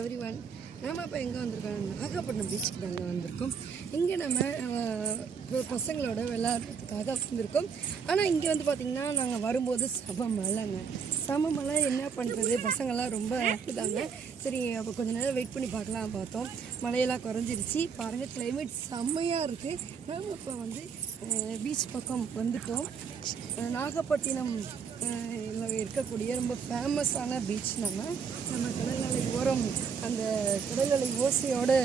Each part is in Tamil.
எவ்ரி ஒன் நம்ம இப்போ எங்கே வந்திருக்கோம்? நாகப்பட்டினம் பீச்சுக்கு தாங்க வந்திருக்கோம். இங்கே நம்ம பசங்களோட விளையாடுறதுக்காக வந்திருக்கோம். ஆனால் இங்கே வந்து பார்த்திங்கன்னா நாங்கள் வரும்போது சம மழைங்க. சம மழை என்ன பண்ணுறது பசங்கள்லாம் ரொம்ப அழுதாங்க சரி அப்போ கொஞ்ச நேரம் வெயிட் பண்ணி பார்க்கலாம் பார்த்தோம். மழையெல்லாம் குறைஞ்சிருச்சு. பாருங்கள் கிளைமேட் செம்மையாக இருக்குது நாம் இப்போ வந்து பீச் பக்கம் வந்துட்டோம். நாகப்பட்டினம் இங்கே இருக்கக்கூடிய ரொம்ப ஃபேமஸான பீச் நம்ம நம்ம கடற்கரை ஓரம் அந்த கடல்நலை ஓசையோடு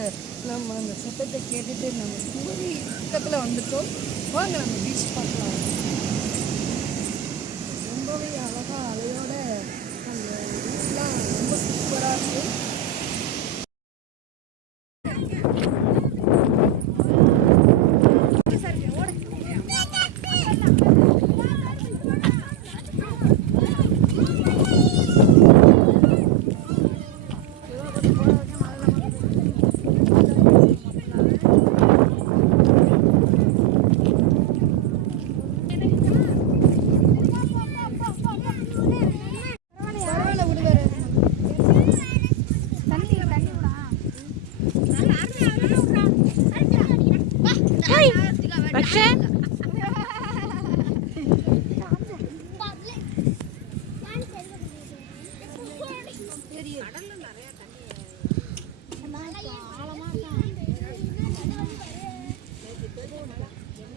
நம்ம அந்த சத்தத்தை கேட்டுட்டு நம்ம குமரி பக்கத்தில் வந்துட்டோம். வாங்க நம்ம பீச் பார்க்கலாம். ரொம்பவே அழகாக அலையோட அந்த பீச்லாம் ரொம்ப சூப்பராக இருக்குது பரவாயில்ல விடு வேற ரக்ஷன்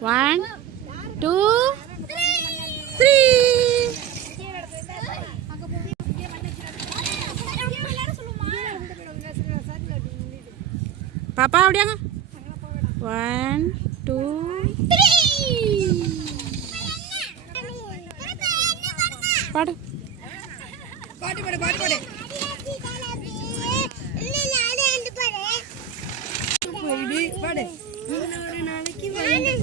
ஒன் டூ த்ரீ பாப்பா அப்படியாங்க ஒன் டூ பாடு பாட்டு பாடு பாட்டு பாடு போயிடு பாடு இன்னொரு நாளைக்கு வந்து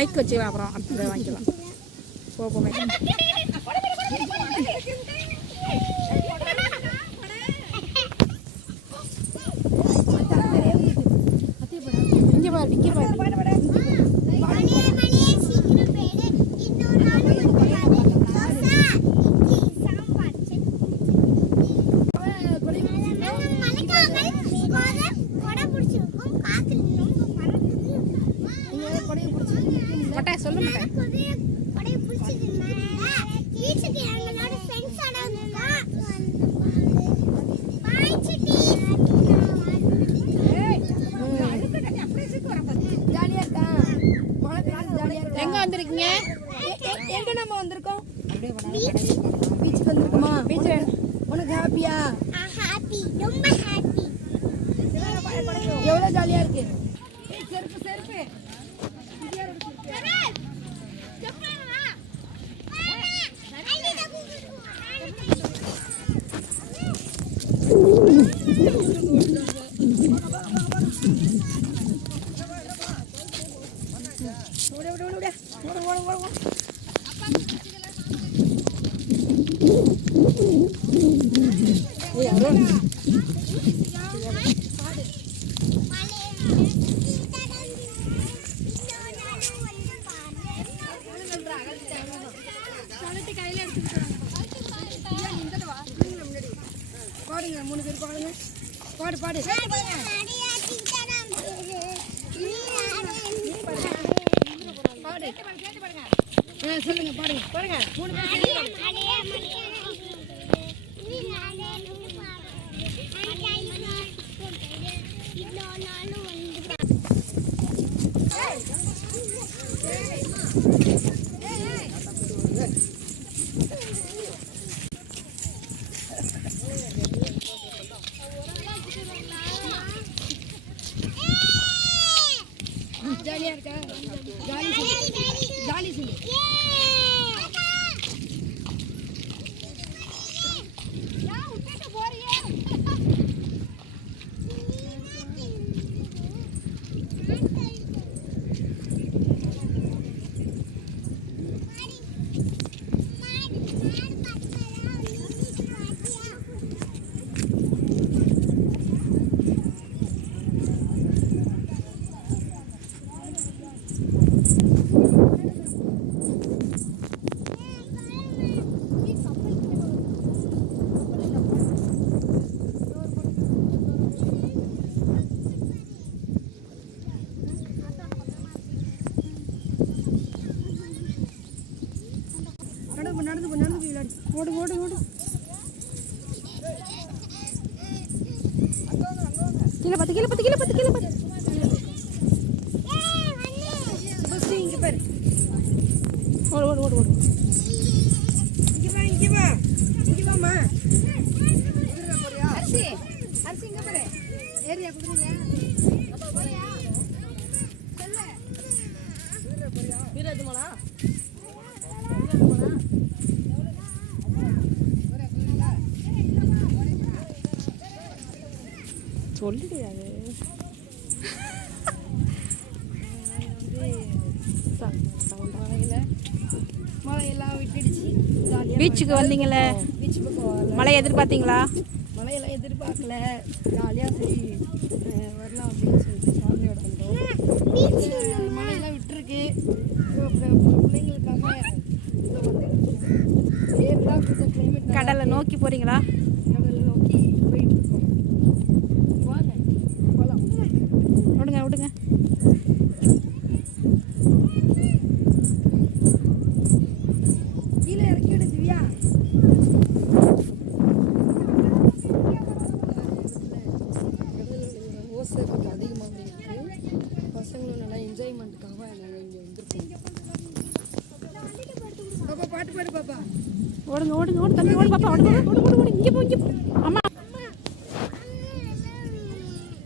மைக் வச்சு அப்புறம் அடுத்தது வாங்கிக்கலாம். போ போ மைக் இங்கே பாரு இங்கே பாரு மட்டை சொல்ல மாட்டேன் ஜாலியா இருக்கா மழை பெய்யுது ஜாலியா இருக்கா எங்கே வந்திருக்கீங்க? எங்க நம்ம வந்திருக்கோம்? பீச்சுக்கு வந்திருக்கோமா? பீச் உனக்கு ஹாப்பியா Good. பத்து கிலோ பத்து கிலோ கீழே பார்த்து கீழே பார்த்து சுபஸ்ரீ இங்கே பாரு ஓடு ஓடு ஓடு ஓடு இங்கே வா இங்கே வா இங்கே வாம்மா அரிசி அரிசி இங்கே பாரு ஏரியா குதிரையில வீரதுமலா சொல்லிடு அது. பீச்சுக்கு வந்தீங்களே? மழை எதிர்பார்த்தீங்களா? மழையெல்லாம் எதிர்பார்க்கல. ஜாலியாக சரி வரலாம் அப்படின்னு சொல்லிட்டு ஃபேமிலியோட வந்தோம். மழையெல்லாம் விட்டுருக்கு. பிள்ளைங்களுக்காக கடலை நோக்கி போறீங்களா கடலை நோக்கி போயிட்டு இருக்கோம் வாங்க போகலாம் விடுங்க விடுங்க கீழே இறக்கி விடு திவ்யா ஓசை கொஞ்சம் அதிகமாகவே இருக்கு பசங்களும் நல்லா என்ஜாய்மெண்ட்டுக்காக நாங்கள் இங்கே வந்திருக்கோம் பாப்பா பாட்டு பாடு பாப்பா ஓடுங்க ஓடுங்க ஓடு தம்பி ஓடு பாப்பா ஓடு ஓடு ஓடு ஓடு இங்கே போ இங்கே போ அம்மா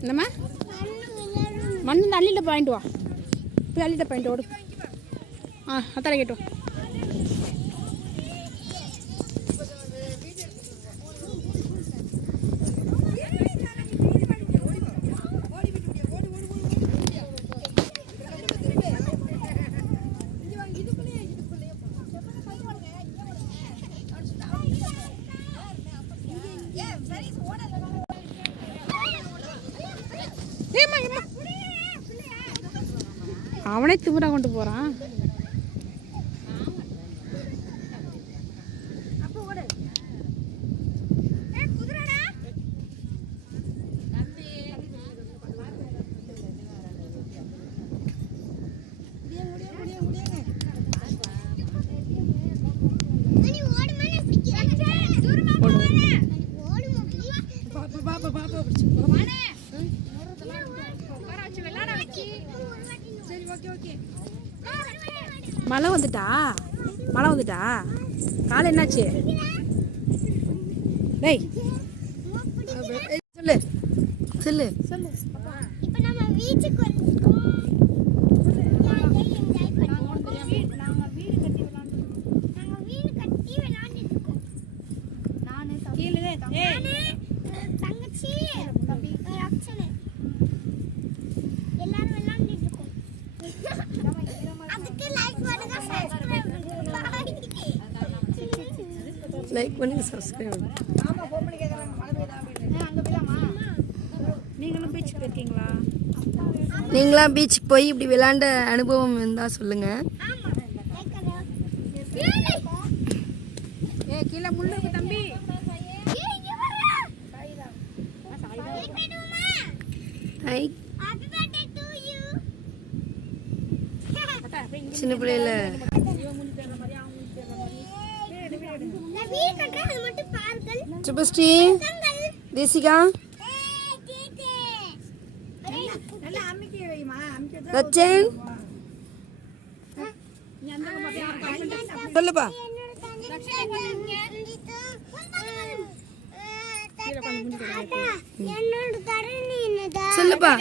என்னம்மா வாங்கிட்டு வா. போய் அள்ளிட்ட பாயிண்ட் ஓடு. ஆ அத்தனை கேட்டோம் ஏமா ஏமா அவனே திமுறா கொண்டு போகிறான் பாப்பா பாப்பா பாப்பா பிடிச்சி சரி ஓகே ஓகே மழை வந்துட்டா மழை வந்துட்டா? காலை என்னாச்சு? டேய். சொல்லு. சொல்லு. இப்ப நம்ம பீச்சுக்கு வந்திருக்கோம் ஜாலியா என்ஜாய் பண்ணுவோம் நாங்க வீடு கட்டி விளையாண்டுருக்கோம் நாங்க வீடு கட்டி விளையாண்டுட்டு இருக்கோம் நானு கீழே நானு அஹ், தங்கச்சி அஹ், அக்ஷனு எல்லாரும் விளையாண்டுட்டு இருக்கோம் அதுக்கு லைக் பண்ணுங்க சப்ஸ்கிரைப் பண்ணுங்க லைக் பண்ணுங்க சப்ஸ்கிரைப் நீங்களும் பீச்சுக்கு போயிருக்கீங்களா? நீங்களாம் பீச்சுக்கு போய் இப்படி விளையாண்ட அனுபவம் இருந்தால் சொல்லுங்கள் ஏ கீழே முள்ளு தம்பி. சின்ன பிள்ளையில நான் வீடு கட்டுறேன் அது மட்டும் பாருங்கள் சுபஸ்ரீ தேசிகா. ரச்சன். சொல்லுப்பா. சொல்லுப்பா.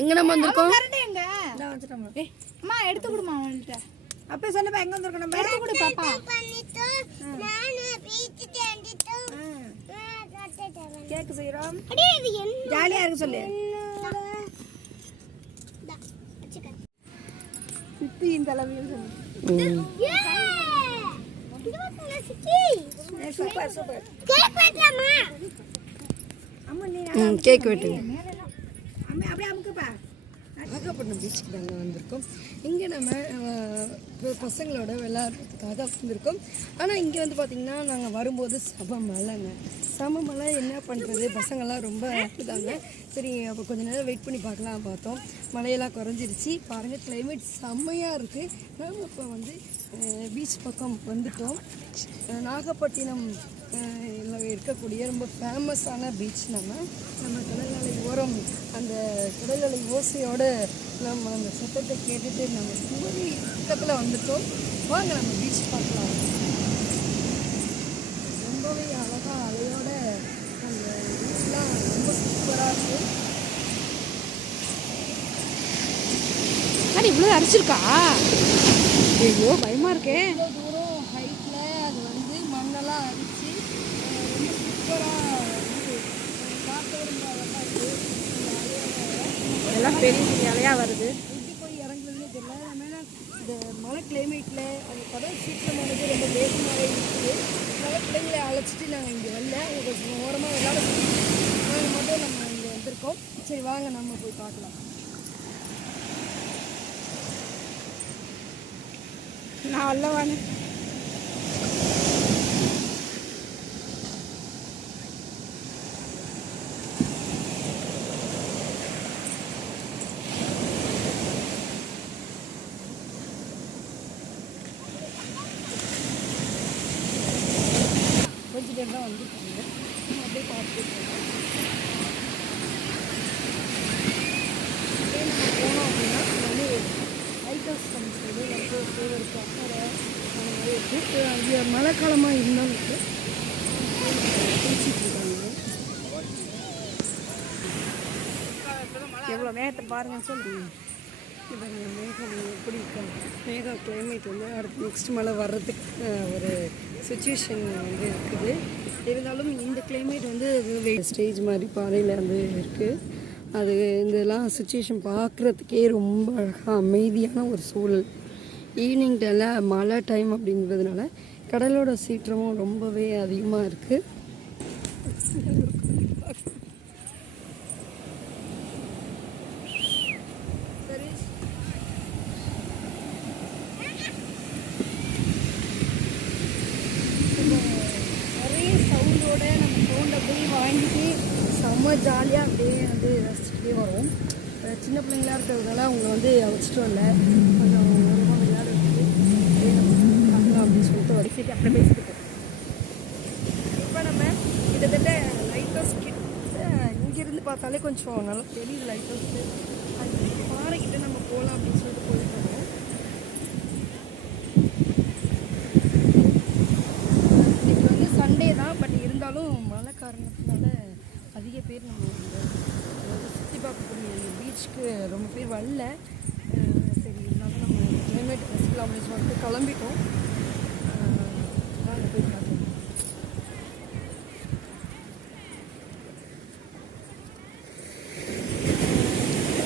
எங்க நம்ம வந்திருக்கோம்? அம்மா எடுத்து கொடுமா அவன்கிட்ட. அப்போ சொல்லுப்பா எங்க வந்திருக்கோம் நம்ம? எடுத்து கொடு பாப்பா கேக்கு செய்றோம் அடே இது என்ன? ஜாலியா இருக்கு சொல்லு. சித்தியின் தலைமையில்? Super super. கேக் வெட்டலாமா? அம்மா நீ கேக் வெட்டுங்க. அம்மா அப்படியே அமுக்குப்பா. நாகப்பட்டினம் பீச்சுக்கு நாங்கள் வந்திருக்கோம். இங்கே நம்ம பசங்களோட விளையாடுறதுக்காக வந்திருக்கோம். ஆனால் இங்கே வந்து பார்த்திங்கன்னா நாங்கள் வரும்போது சம மழைங்க. சம மழை என்ன பண்ணுறது பசங்கள்லாம் ரொம்ப அழுதாங்க சரி அப்போ கொஞ்ச நேரம் வெயிட் பண்ணி பார்க்கலாம் பார்த்தோம். மழையெல்லாம் குறைஞ்சிருச்சு. பாருங்கள் கிளைமேட் செம்மையாக இருக்குது நாம் இப்போ வந்து பீச் பக்கம் வந்துட்டோம். நாகப்பட்டினம் இதில் இருக்கக்கூடிய ரொம்ப ஃபேமஸான பீச் நம்ம. நம்ம கடல் அலை ஓரம் அந்த கடல் அலை ஓசையோட நம்ம அந்த சத்தத்தை கேட்டுட்டு நம்ம குமரி பக்கத்தில் வந்துட்டோம். வாங்க நம்ம பீச் பார்க்கலாம். ரொம்பவே அழகாக அலையோட அந்த பீச்லாம் ரொம்ப சூப்பராக இருக்குது அடி இவ்வளோ அரைச்சிருக்கா? ஐயோ பயமா இருக்கே இவ்வளோ தூரம் ஹைட்டில் அது வந்து மண்ணெல்லாம் அடித்து ரொம்ப சூப்பராக வந்து பார்க்க ரொம்ப அழகாக இருக்குது எல்லாம் பெரிய பெரிய வருது. எப்படி போய் இறங்குறதுனே தெரியல. நம்ம இந்த மழை கிளைமேட்டில் அந்த கடல் சீக்கிரமானது ரொம்ப வேகமாகவே இருக்குது. அதனால் பிள்ளைங்களை அழைச்சிட்டு நாங்கள் இங்கே வரல. அவங்க கொஞ்சம் ஓரமாக விளையாட நாங்கள் மட்டும் நம்ம இங்கே வந்திருக்கோம். சரி வாங்க நம்ம போய் பார்க்கலாம். நான் வரல வாங்க கொஞ்ச பேர் தான் வந்துருக்காங்க அப்படியே பார்த்துட்டு இருக்கோம். அப்படியே நம்ம போனோம் அப்படின்னா அங்க வந்து லைட் ஹவுஸ் அக்கறை அந்த மாதிரி இருக்குது அங்கே மழை காலமாக இருந்தாலும் இருக்கு எவ்வளோ மேகத்தை பாருங்கள் சொல்லு. இப்போ மேகம் எப்படி இருக்கும் மேகம் கிளைமேட் வந்து அடுத்து நெக்ஸ்ட் மழை வர்றதுக்கு ஒரு சுச்சுவேஷன் வந்து இருக்குது. இருந்தாலும் இந்த கிளைமேட் வந்து ஸ்டேஜ் மாதிரி பாறையில் வந்து இருக்குது அது இதெல்லாம் சுச்சுவேஷன் பார்க்குறதுக்கே ரொம்ப அழகாக அமைதியான ஒரு சூழல். ஈவினிங் டைமில் மழை டைம் அப்படிங்கிறதுனால கடலோட சீற்றமும் ரொம்பவே அதிகமாக இருக்குது நிறைய நம்ம சவுண்டை போய் வாங்கிட்டு செம்ம ஜாலியாக அப்படியே வந்து ரசிச்சுட்டே வரும். சின்ன பிள்ளைங்களா இருக்கிறதுனால அவங்க வந்து அழைச்சிட்டு வரல கொஞ்சம் ஓரமாக விளையாட வச்சுட்டு அப்படியே நம்ம பார்க்கலாம் அப்படின்னு அப்புறம் வர பேசிட்டு இப்போ நம்ம கிட்டத்தட்ட லைட் ஹவுஸ் கிட்ட இங்கேருந்து பார்த்தாலே கொஞ்சம் நல்லா தெரியுது லைட் ஹவுஸ் அது பாறைக்கிட்ட நம்ம போகலாம் அப்படின்னு சொல்லிட்டு போயிட்டு இருக்கோம். இன்னைக்கு வந்து சண்டே தான் பட் இருந்தாலும் மழை காரணத்தினால அதிக பேர் நம்ம சுற்றி பார்க்கக்கூடிய பீச்சுக்கு ரொம்ப பேர் வரல. சரி இருந்தாலும் நம்ம கிளைமேட் ரசிக்கலாம் அப்படின்னு சொல்லிட்டு கிளம்பிட்டோம் அஹ் வாங்க போய் பார்க்கலாம்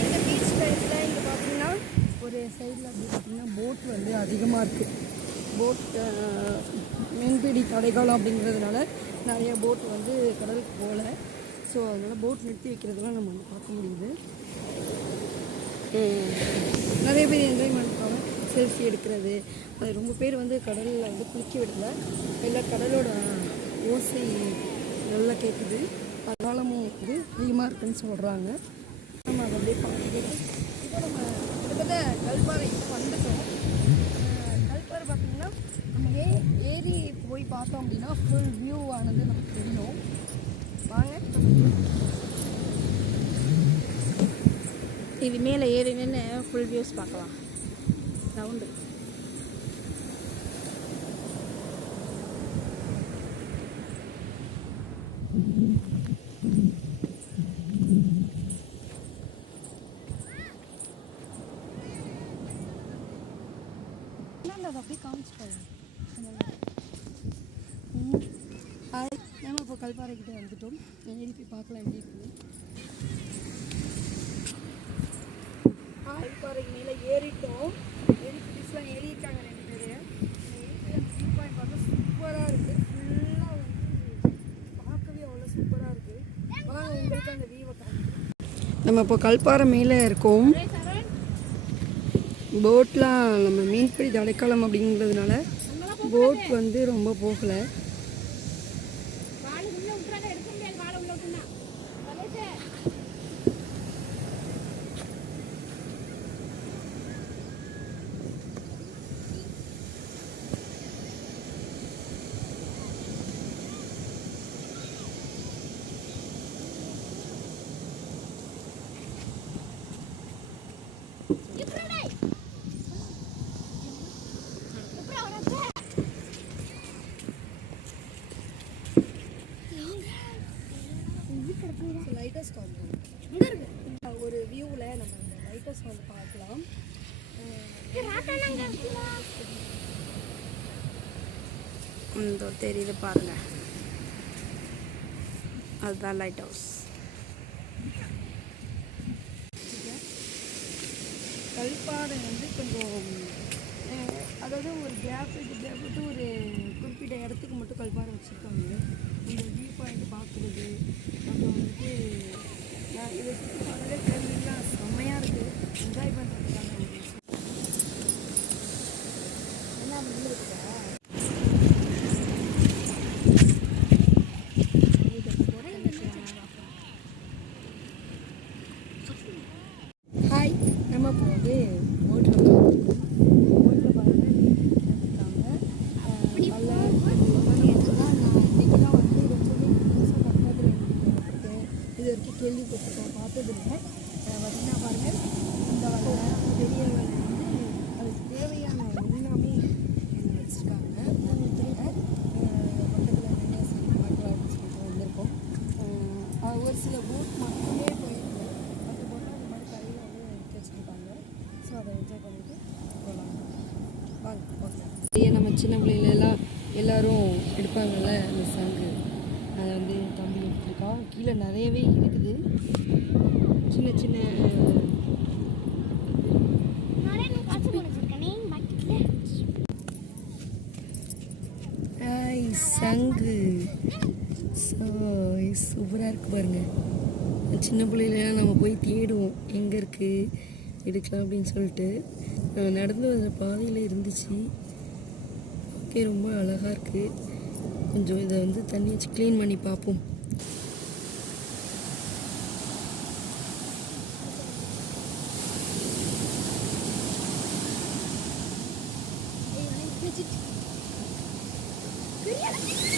இந்த பீச் டைத்தில் இங்கே பார்த்தீங்கன்னா ஒரு சைடில் அப்படி பார்த்தீங்கன்னா போட் வந்து அதிகமாக இருக்குது போட் மழைக்காலம் அப்படிங்கிறதுனால நிறைய போட் வந்து கடலுக்கு போகல. ஸோ அதனால் போட் நிறுத்தி வைக்கிறதுலாம் நம்ம வந்து பார்க்க முடியுது. நிறைய பேர் என்ஜாய் செல்ஃபி எடுக்கிறது. அது ரொம்ப பேர் வந்து கடலில் வந்து குளிக்க விடல. எல்லா கடலோட ஓசை நல்லா கேட்குது பதாளமும் வந்து அதிகமாக இருக்குன்னு சொல்கிறாங்க நம்ம அதை அப்படியே பார்த்துக்கிறோம் இப்போ நம்ம கிட்டத்தட்ட கல்பாறை வந்துட்டோம். ஏ ஏரி போய் பார்த்தோம் அப்படின்னா ஃபுல் வியூ ஆனது நமக்கு தெரியும். வாங்க இது மேலே ஏறி நின்று ஃபுல் வியூஸ் பார்க்கலாம். ரவுண்டு என்ன அதை அப்படியே காமிச்சிட்டோம் ஹாய் நம்ம இப்போ கல்பாறை கிட்ட வந்துட்டோம் ஏறி போய் பார்க்கலாம் எப்படி இருக்குது கல்பாறை மேலே ஏறிட்டோம். ஏறி குட்டிஸ்லாம் ஏறியிருக்காங்க ரெண்டு பேர். வியூ பாயிண்ட் பார்த்தா சூப்பராக இருக்குது ஃபுல்லாக வந்து பார்க்கவே அவ்வளோ சூப்பராக இருக்குது வாங்க உங்களுக்கு அந்த வியூவை நம்ம இப்போ கல்பாறை மேலே இருக்கோம். போட்லாம் நம்ம மீன்பிடி தடைக்காலம் அப்படிங்கிறதுனால போட் வந்து ரொம்ப போகலை. ஒரு வியூவில் நம்ம இந்த லைட் ஹவுஸ் வந்து பார்க்கலாம் இந்த தெரியுது பாருங்க. அதுதான் லைட் ஹவுஸ் கல்பாறை வந்து கொஞ்சம் அதாவது ஒரு கேப் விட்டு கேப் விட்டு ஒரு குறிப்பிட்ட இடத்துக்கு மட்டும் கல்பாறை வச்சுருக்காங்க. இந்த வியூ பாயிண்ட் பார்க்குறது அப்புறம் வந்துட்டு இதை சுற்றி பார்க்கவே கேள்விலாம் செம்மையாக இருக்குது என்ஜாய் பண்ணுறதுக்கான ஒரு விஷயம். என்ன முள்ள இருக்கா ஹாய் நம்ம இப்போ வந்து போட்டில் போட்டில் பாருங்க இருக்காங்க நல்லா இன்றைக்கெலாம் வந்து ரொம்பவே புதுசாக பக்கத்தில் இருக்கு இது வரைக்கும் கேள்விப்பட்டிருக்கோம் பார்த்ததில்லை பார்த்தீங்கன்னா பாருங்கள் இந்த வலை பெரிய வலை வந்து அதுக்கு தேவையான எல்லாமே வச்சுருக்காங்க பக்கத்தில் நிறைய பார்க்கலாம் அப்படின்னு சொல்லிட்டு வந்திருக்கோம் அஹ் ஒரு சில போட் மட்டுமே போயிருக்கு மற்ற போட்டில் இந்த மாதிரி கரையில் வந்து நிறுத்தி வச்சுருக்காங்க ஸோ அதை என்ஜாய் பண்ணிட்டு போகலாம் வாங்க ஓகே நம்ம சின்ன பிள்ளைகளெல்லாம் எல்லோரும் எடுப்பாங்கல்ல அந்த சாங்கு அதை வந்து தம்பி எடுத்துருக்கான். கீழே நிறையவே இருக்குது. சின்ன சின்ன ஹாய் சங்கு. சூப்பராக இருக்குது பாருங்கள் சின்ன பிள்ளையில நம்ம போய் தேடுவோம். எங்கே இருக்குது எடுக்கலாம் அப்படின்னு சொல்லிட்டு. நடந்து வந்த பாதையில் இருந்துச்சு. ஓகே ரொம்ப அழகாக இருக்குது கொஞ்சம் இதை வந்து தண்ணி வச்சு க்ளீன் பண்ணி பார்ப்போம். Yeah.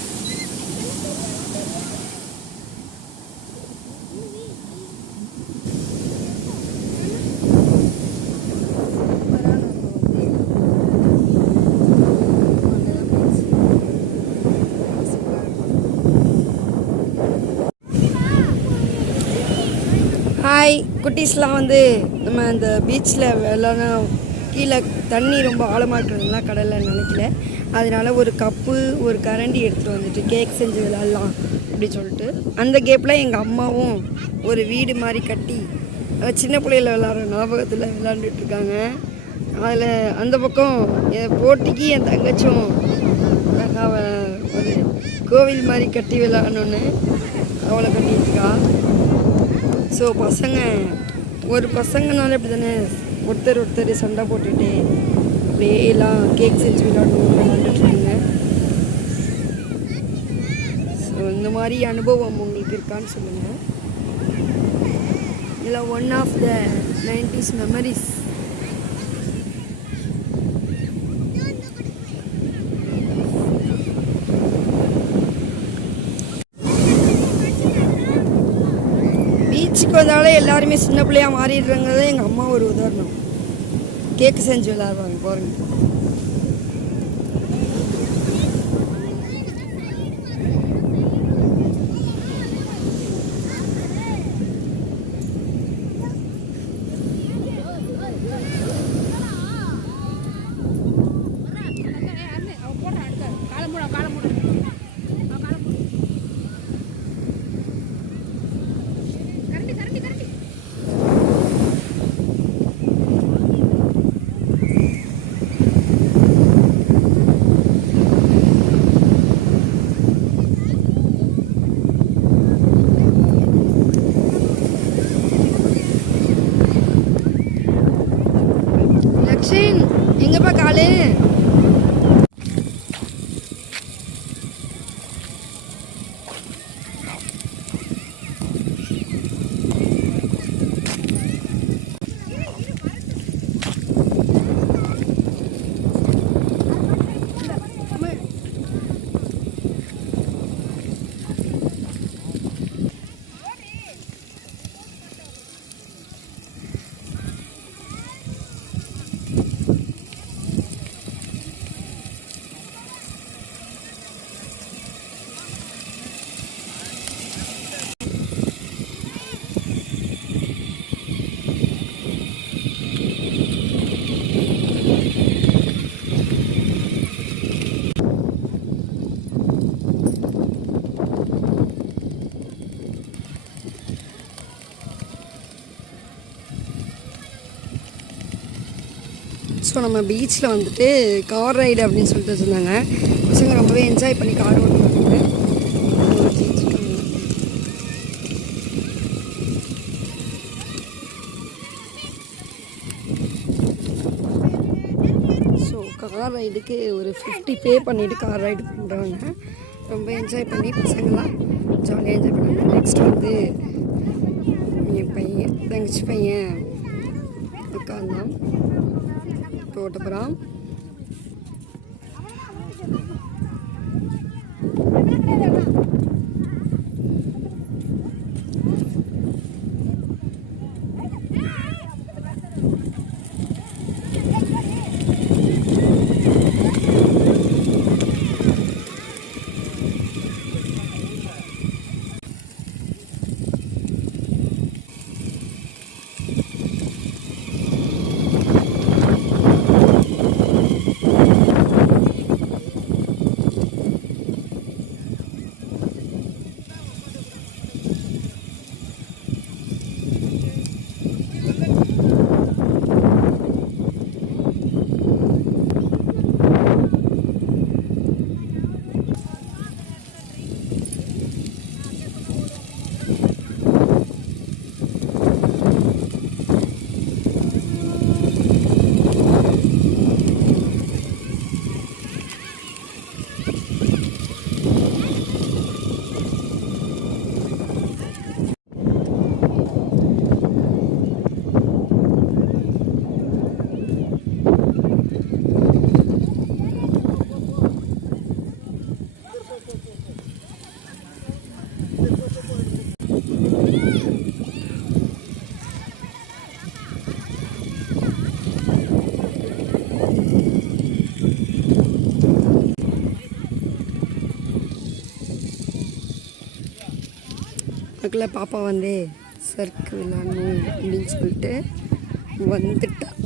குட்டீஸ்லாம் வந்து நம்ம இந்த பீச்சில் விளாட்ணும் கீழே தண்ணி ரொம்ப ஆழமாக இருக்கிறதுனால கடலில் நினைக்கல. அதனால ஒரு கப்பு ஒரு கரண்டி எடுத்துகிட்டு வந்துட்டு கேக் செஞ்சு விளாட்லாம் அப்படி சொல்லிட்டு. அந்த கேப்பில் எங்கள் அம்மாவும் ஒரு வீடு மாதிரி கட்டி சின்ன பிள்ளையில விளாட்ற ஞாபகத்தில் விளாண்டுட்ருக்காங்க அதில் அந்த பக்கம் என் போட்டிக்கு என் தங்கச்சும் அவள் ஒரு கோவில் மாதிரி கட்டி விளாடணுன்னு அவளை கட்டிட்டுருக்கா ஸோ பசங்க ஒரு பசங்கனால இப்படி தானே ஒருத்தர் ஒருத்தர் சண்டை போட்டுட்டு அப்படியே எல்லாம் கேக் செஞ்சு விளையாடணும் விளையாண்டுட்ருக்காங்க ஸோ இந்த மாதிரி அனுபவம் உங்களுக்கு இருக்கான்னு சொல்லுங்கள் இதில் one of the nineties memories பீச்சுக்கு எல்லாருமே சின்ன பிள்ளையா மாறிடுறாங்கிறது எங்கள் அம்மா ஒரு உதாரணம். கேக்கு செஞ்சு விளாடுவாங்க பாருங்க 雷人 ஸோ நம்ம பீச்சில் வந்துட்டு கார் ரைடு அப்படின்னு சொல்லிட்டு வச்சுருந்தாங்க பசங்க ரொம்பவே என்ஜாய் பண்ணி கார் ஓட்டுறாங்க ஸோ கார் ரைடுக்கு ஒரு ஃபிஃப்டி பே பண்ணிவிட்டு கார் ரைடு பண்ணுறவங்க ரொம்ப என்ஜாய் பண்ணி பசங்களாம் ஜாலியாக என்ஜாய் பண்ணாங்க. நெக்ஸ்ட் வந்து என் பையன் தங்கச்சி பையன் உட்காந்தான் போட்ட போகிறான் அதுக்குள்ளே பாப்பா வந்து சர்க்கு விளாடணும் அப்படின்னு சொல்லிட்டு வந்துட்டான்